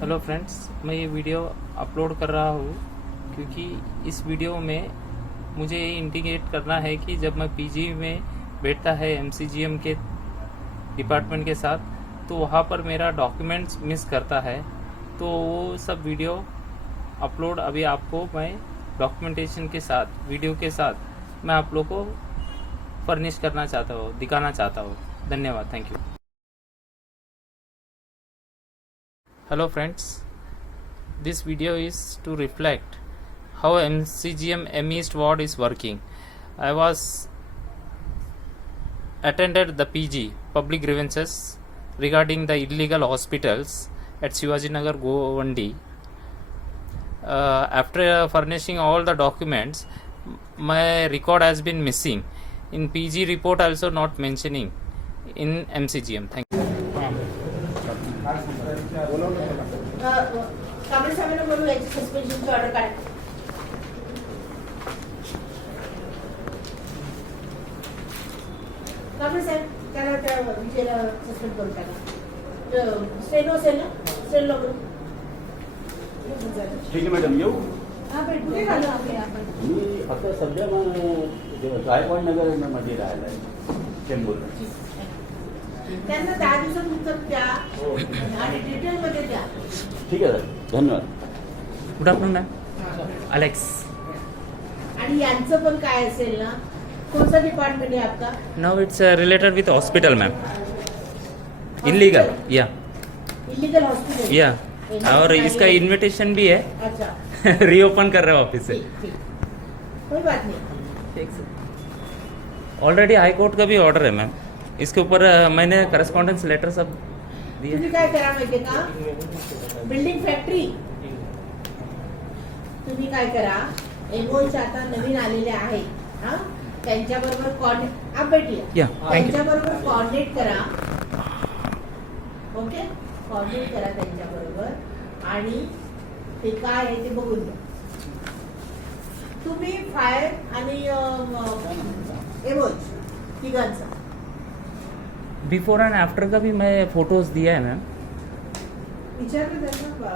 Hello friends, मैं ये video upload कर रहा हूँ क्योंकि इस वीडियो में मुझे ये इंडिकेट करना है कि जब मैं पीजी में बैठता है एमसीजीएम के डिपार्टमेंट के साथ तो वहाँ पर मेरा डॉक्यूमेंट्स मिस करता है। तो वो सब वीडियो अपलोड अभी आपको मैं डॉक्यूमेंटेशन के साथ वीडियो के साथ मैं आप लोग को फर्निश करना चाहता हूँ, दिखाना चाहता हूँ। धन्यवाद, thank you. Hello friends, this video is to reflect how MCGM M East Ward is working. I was attended the PG public grievances regarding the illegal hospitals at Shivaji Nagar Govandi. After furnishing all the documents, my record has been missing. In PG report also not mentioning in MCGM. Thank you. Kamble साहेबांना बोलू याची सस्पेन्शनची order काढ. कांबळे साहेब त्याला त्या विजयला suspend करून टाका. Steno असेल ना, स्टेनो करू. ठीक आहे मॅडम, येऊ. हा भेट कुठे घालू आपण? मी आता सध्या गायकवाड नगर मध्ये राहिला आहे, चेंबूरला. त्यांना 10 दिवसात उत्तर द्या आणि डिटेल मध्ये द्या. ठीक आहे, धन्यवाद. Good afternoon ma'am. अलेक्स. आणि यांचं पण काय असेल ना, कोणता डिपार्टमेंट आहे आपका? Now it's related with hospital, ma'am. Illegal, yeah. Illegal hospital. Yeah. और इसका इनविटेशन भी है. अच्छा. रीओपन कर रहे हो ऑफिस से. ठीक. कोई बात नहीं. ऑलरेडी हाई कोर्ट का भी ऑर्डर है मैम. इसके ऊपर मैंने करस्पॉन्डेंस लेटर सब दिए. तुम्ही काय करा माहितीये का, बिल्डिंग फॅक्टरी तुम्ही काय करा, एमओच्या आता नवीन आलेले आहेत, हा त्यांच्याबरोबर कॉर्डिनेट आप बैठिए, त्यांच्याबरोबर कॉर्डिनेट करा. ओके, कॉर्डिनेट करा त्यांच्याबरोबर आणि ते काय आहे ते बघून घ्या. तुम्ही फायर आणि एमओच तिघांचा बिफोर एंड आफ्टर का भी मैं फोटोज दिया है मैम. विचारलं त्यांना.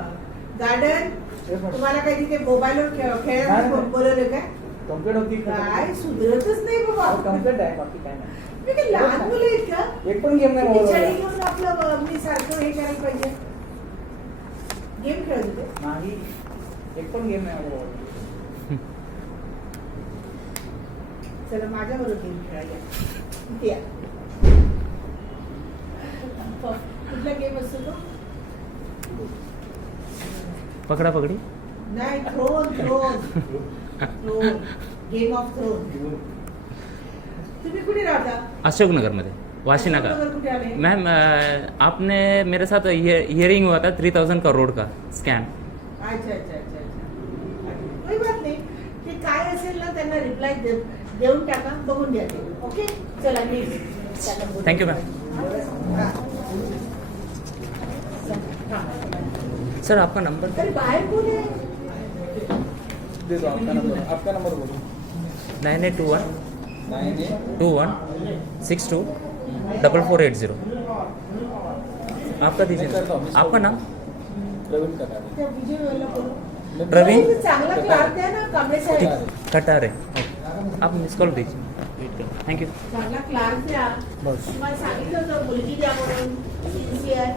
गार्डन तुम्हाला काही तिथे मोबाईलवर खेळायला बोलवलं काय? कंप्लेंट होती काय सुधरतच नाही बाबा. कंप्लेंट आहे, बाकी काय नाही. मी काय लहान मुलं आहेत का? एक पण गेम नाही तुम्ही मोबाईलवर. चढी घेऊन आपलं मी सारखं हे करायला पाहिजे. गेम खेळत होते. नाही, एक पण गेम नाही मोबाईलवर. चला माझ्याबरोबर गेम खेळायला इथे या. कुठला गेम असतो तो? पकड़ा पकड़ी. नाही, थ्रोन गेम ऑफ थ्रोन. तुम्ही कुठे राहता? अशोक नगर मध्ये, वाशीनगर. अशोकनगर कुठे आले? मैम आपने मेरे साथ हियरिंग हुआ था 3000 करोड़ का स्कैम. अच्छा. कोई बात नाही. ते काय असेल ना त्यांना रिप्लाय देऊन टाका, बघून द्या ते. ओके, चला me thank you ma'am. Sir आपका नंबर. तरी बाहेर कोण आहे? दे दो आपका नंबर बोलो. 9821 98 2162 4480. आपका दीजिए. आपका नाम? प्रवीण कटारे. त्या विजयला बोलू. प्रवीण नाही, चांगला क्लास द्या ना कांबळे साहेब. कटारे. आप मिस कॉल दीजिए. Thank you. चांगला क्लास द्या. तुम्हाला सांगितलं होतं मुलगी द्या म्हणून. सिन्सिअर.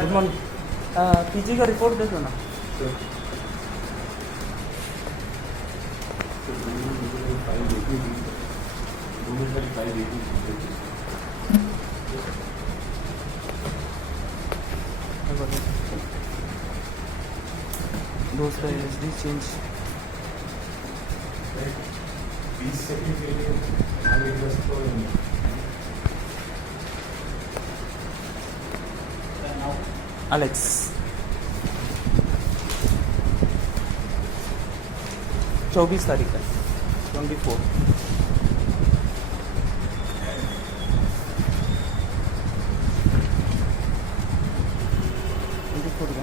Good morning. पीजी का रिपोर्ट दे दो ना. दोस्त का एसडी चेंज 20 सेकंड के लिए आगे बस तो अलेक्स। चौबीस तारीख है 24।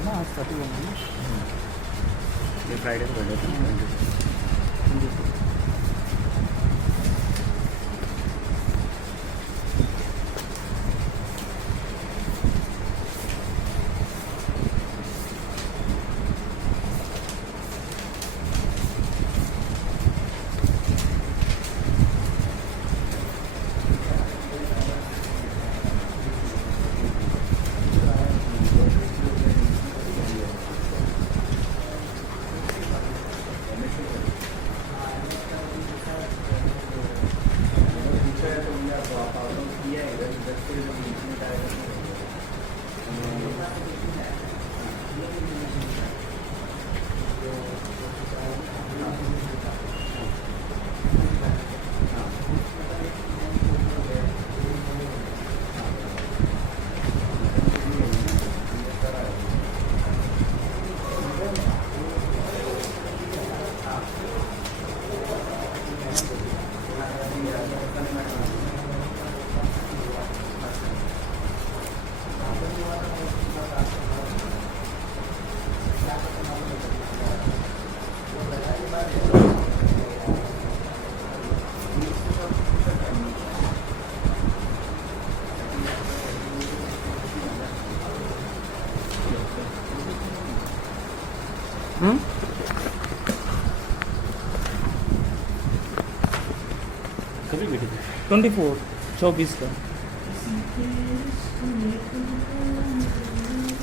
ना आज 31 है ना? ये फ्राइडे को बर्थडे था। कभी बैठे थे 24 24 का।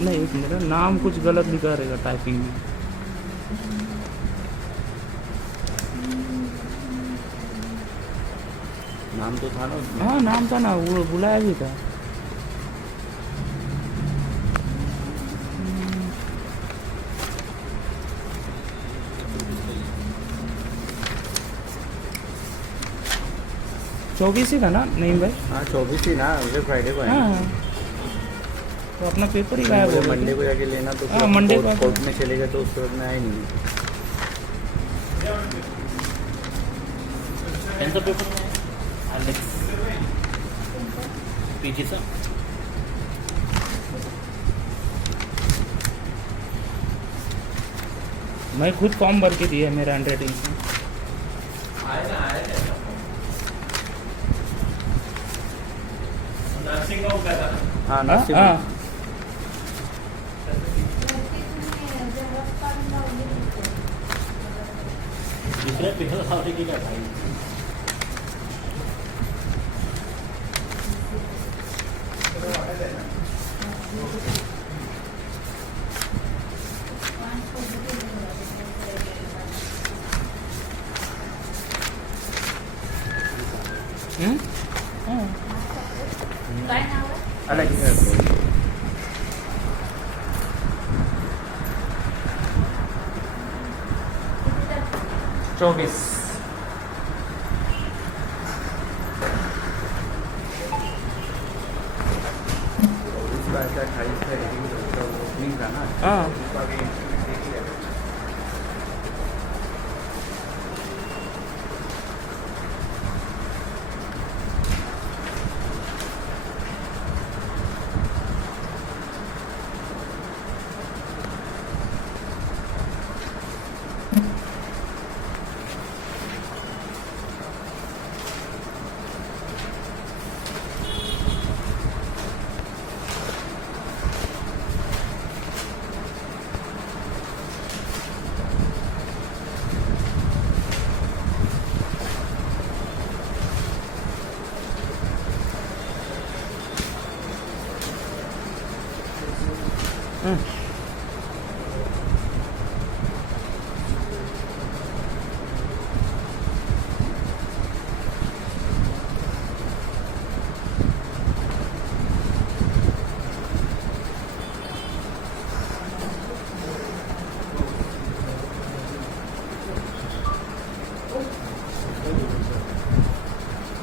नहीं एक मेरा नाम कुछ गलत लिखा रहेगा टाइपिंग में। नाम तो था ना उसमें। हाँ नाम था ना, वो बुलाया भी था। चौबीस ही था ना? नहीं भाई हाँ 24 ही ना, मुझे फ्राइडे को है ना। हाँ तो अपना पेपर ही गायब हो मुझे गया। मंडे को जाके लेना तो हाँ, मंडे को कोर्ट में चलेगा तो उसके बाद में आए नहीं। त्यांचं पेपर नाही अलेक्स पीजीचा मैं खुद फॉर्म भर के दिया है मेरा हैंडराइटिंग से। हाँ हाँ नर्सिंग हाँ दुसऱ्या पेपरसाठी की काय भाई हाँ अलेक्स 24 उसका ऐसा 28 का ओपनिंग था ना। हाँ उसका भी देख लिया।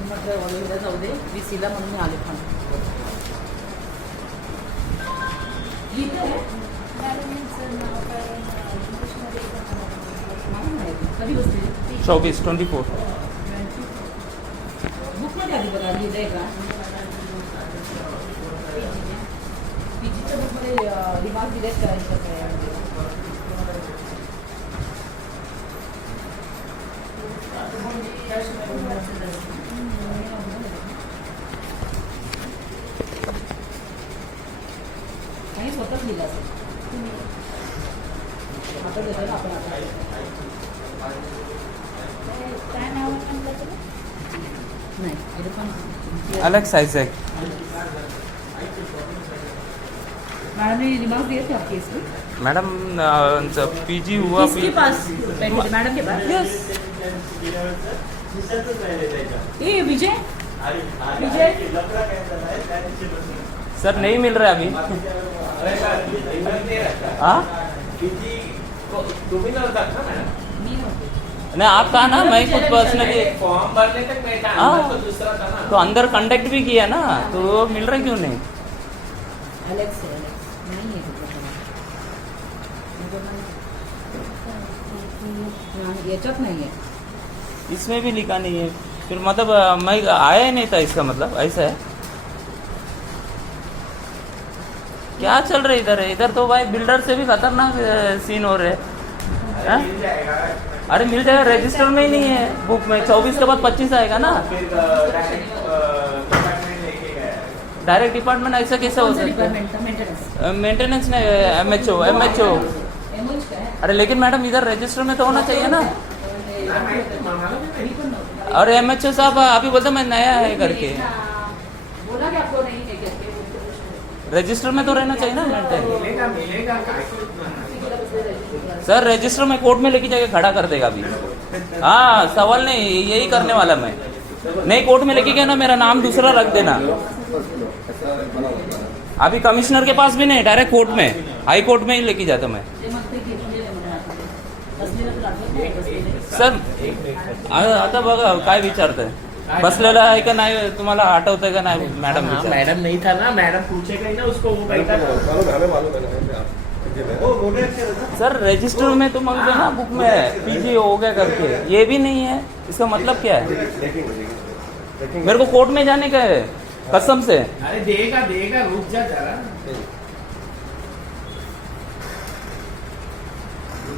म्हटलं वगैरे जाऊ दे VC ला म्हणून मी आले पण कधी बसली 24 बुकमध्ये आधी बघा लिहिलंय का पीजीच्या बुकमध्ये रिमार्क डिलेट करायचं काय आणि स्वतःच लिहिलं असेल आता देतो ना आपण आता काय नाव नाही इथे पण अलेक्स आइजैक मैडम ने रिमार्क दिए थे आपके इसमें मैडम पीजी हुआ किसके पास बैठे थे मैडम के पास यस ये विजय विजय सर नहीं मिल रहा अभी हाँ तुम्ही नव्हतात ना मॅडम मी नव्हते नहीं आप कहा ना मैं खुद पर्सनली फॉर्म भरने तक मैं था हाँ। अंदर तो दूसरा था ना तो अंदर कंडक्ट भी किया ना तो वो मिल रहा क्यों नहीं एलेक्स है एलेक्स नहीं है कुछ हाँ याच्यात नहीं है इसमें भी लिखा नहीं है फिर मतलब मैं आया ही नहीं था इसका मतलब ऐसा है क्या चल रहा है इधर तो भाई बिल्डर से भी खतरनाक सीन हो रहे हैं मिल जाएगा अरे मिल जाएगा रजिस्टर में ही नहीं है बुक में 24 के बाद 25 आएगा ना फिर डिपार्टमेंट लेके गया डायरेक्ट डिपार्टमेंट ऐसा कैसे हो कौन सा सकता डिपार्टमेंट का मेंटेनेंस है मेंटेनेंस ने एमएचओ एमओएच का है अरे लेकिन मैडम इधर रजिस्टर में तो होना चाहिए ना अभी पण नव्हतं और एमएचओ साहब अभी बोलते मैं नया है करके बोला कि आपको नहीं है करके रजिस्टर में तो रहना चाहिए ना मेंटेन मिलेगा मिलेगा काय को इतना सर रजिस्टर में कोर्ट में लेके जाके खड़ा कर देगा अभी हाँ सवाल नहीं यही करने वाला मैं नहीं कोर्ट में लेके गया ना मेरा नाम दूसरा रख देना अभी कमिश्नर के पास भी नहीं डायरेक्ट कोर्ट में हाई कोर्ट में ही लेके जाता मैं ते मग ते घेतलेले म्हणून बसलेलं तर लागलं नाही बसलेले सर आता बघा काय विचारतंय बसलेला आहे का नाही तुम्हाला आठवतंय का नाही मॅडम विचार मैडम नहीं था ना मैडम पूछेगा ही ना उसको वो बैठा सर रजिस्टर में तो मांगते ना बुक में पीजी हो गया करके ये भी नहीं है इसका मतलब क्या है मेरे को कोर्ट में जाने का है कसम से अरे देगा देगा रुक जा जरा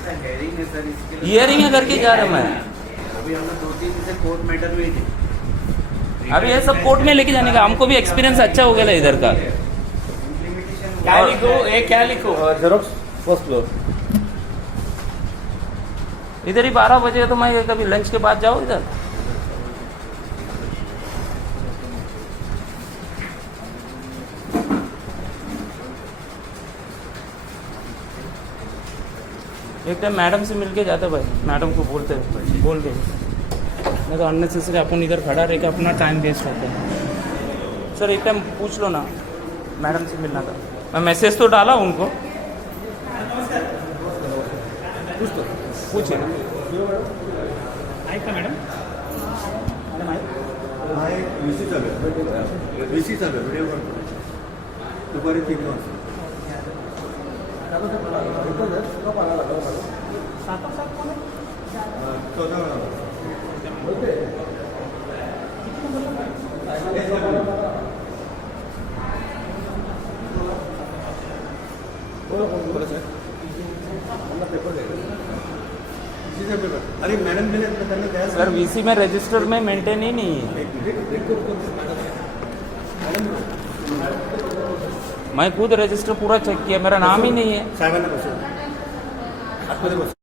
हेयरिंग है सर इसके लिए हियरिंग है करके जा रहा मैं अभी हम लोग 2-3 दिन से कोर्ट मैटर हुए थे अभी ये सब कोर्ट में लेके जाने का हमको भी एक्सपीरियंस अच्छा हो गया इधर का क्या लिखो ये क्या लिखो झेरॉक्स फर्स्ट फ्लोर इधर ही 12 बजे तो मैं कभी लंच के बाद जाओ इधर एक टाइम मैडम से मिलके जाते भाई मैडम को बोल दो नहीं तो अननेसेसरी अपन इधर खड़ा रह के अपना टाइम वेस्ट होता है सर एक टाइम पूछ लो ना मैडम से मिलना था मैं मैसेज तो डाला उनको पूछिए ना ऐका मॅडम VC चालू आहे व्हिडिओ कॉन्फरन्स दुपारी 3 वाजता अरे मैडम मिले त्यांना द्या सर वीसी में रजिस्टर में मेंटेन ही नहीं है मैं खुद रजिस्टर पूरा चेक किया मेरा नाम ही नहीं है साहेबांना बसव आतमध्ये बस